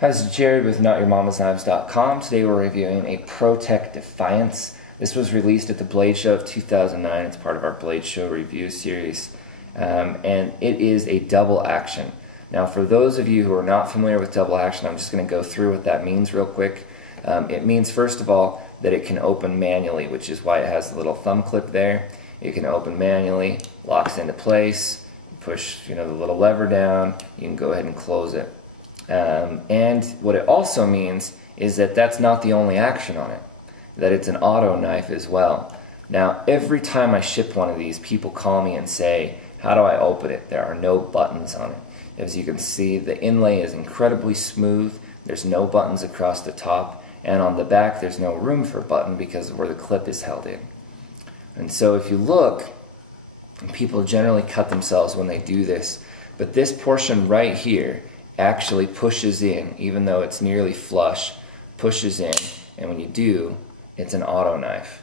Hi, this is Jared with NotYourMamasKnives.com. Today we're reviewing a ProTech Defiance. This was released at the Blade Show of 2009. It's part of our Blade Show review series. And it is a double action. Now for those of you who are not familiar with double action, I'm just going to go through what that means real quick. It means first of all that it can open manually, which is why it has the little thumb clip there. It can open manually, locks into place, push the little lever down, you can go ahead and close it. And what it also means is that that's not the only action on it, that it's an auto knife as well. Now, every time I ship one of these, people call me and say, how do I open it? There are no buttons on it. As you can see, the inlay is incredibly smooth. There's no buttons across the top, and on the back there's no room for a button because of where the clip is held in. And so if you look, people generally cut themselves when they do this, but this portion right here actually pushes in, even though it's nearly flush, pushes in, and when you do, it's an auto knife.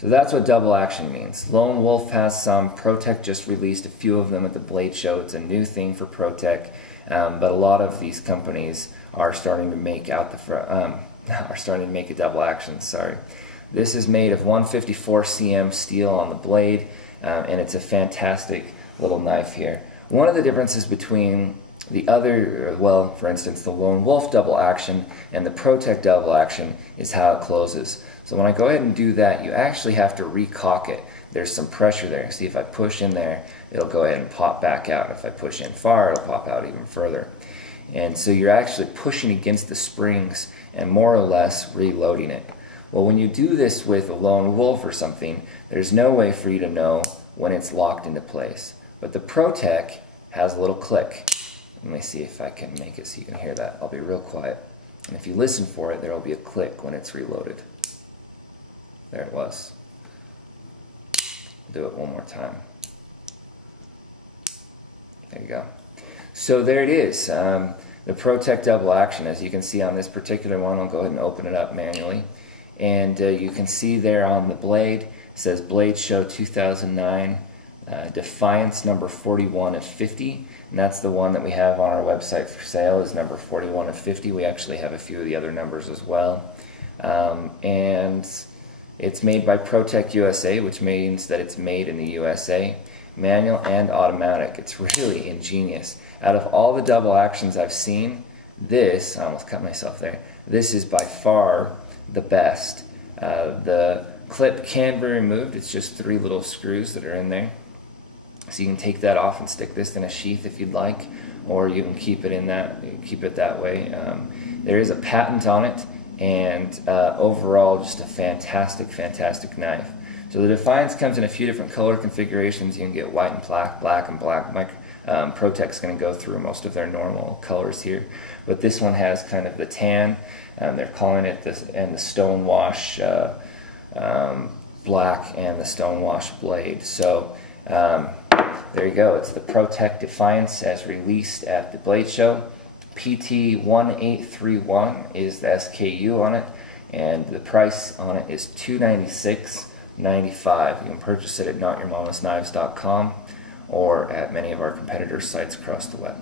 So that's what double action means. Lone Wolf has some. ProTech just released a few of them at the Blade Show. It's a new thing for ProTech, but a lot of these companies are starting to make out a double action. Sorry. This is made of 154 cm steel on the blade, and it's a fantastic little knife here. One of the differences between the other, well, for instance, the Lone Wolf double action and the ProTech double action is how it closes. So when I go ahead and do that, you actually have to recock it. There's some pressure there. See, if I push in there, it'll go ahead and pop back out. If I push in far, it'll pop out even further. And so you're actually pushing against the springs and more or less reloading it. Well, when you do this with a Lone Wolf or something, there's no way for you to know when it's locked into place. But the ProTech has a little click. Let me see if I can make it so you can hear that. I'll be real quiet. And if you listen for it, there will be a click when it's reloaded. There it was. I'll do it one more time. There you go. So there it is. The ProTech double action. As you can see on this particular one, I'll go ahead and open it up manually. And you can see there on the blade, it says Blade Show 2009. Defiance number 41 of 50, and that's the one that we have on our website for sale, is number 41 of 50. We actually have a few of the other numbers as well. And it's made by ProTech USA, which means that it's made in the USA. Manual and automatic. It's really ingenious. Out of all the double actions I've seen, this, I almost cut myself there, this is by far the best. The clip can be removed. It's just 3 little screws that are in there. So you can take that off and stick this in a sheath if you'd like, or you can keep it in that, keep it that way. There is a patent on it, and overall just a fantastic knife. So the Defiance comes in a few different color configurations. You can get white and black and black. ProTech's going to go through most of their normal colors here, but this one has kind of the tan. They're calling it this, and the Stonewash black and the Stonewash blade. So there you go. It's the ProTech Defiance as released at the Blade Show. PT1831 is the SKU on it, and the price on it is $296.95. You can purchase it at NotYourMamasKnives.com or at many of our competitors' sites across the web.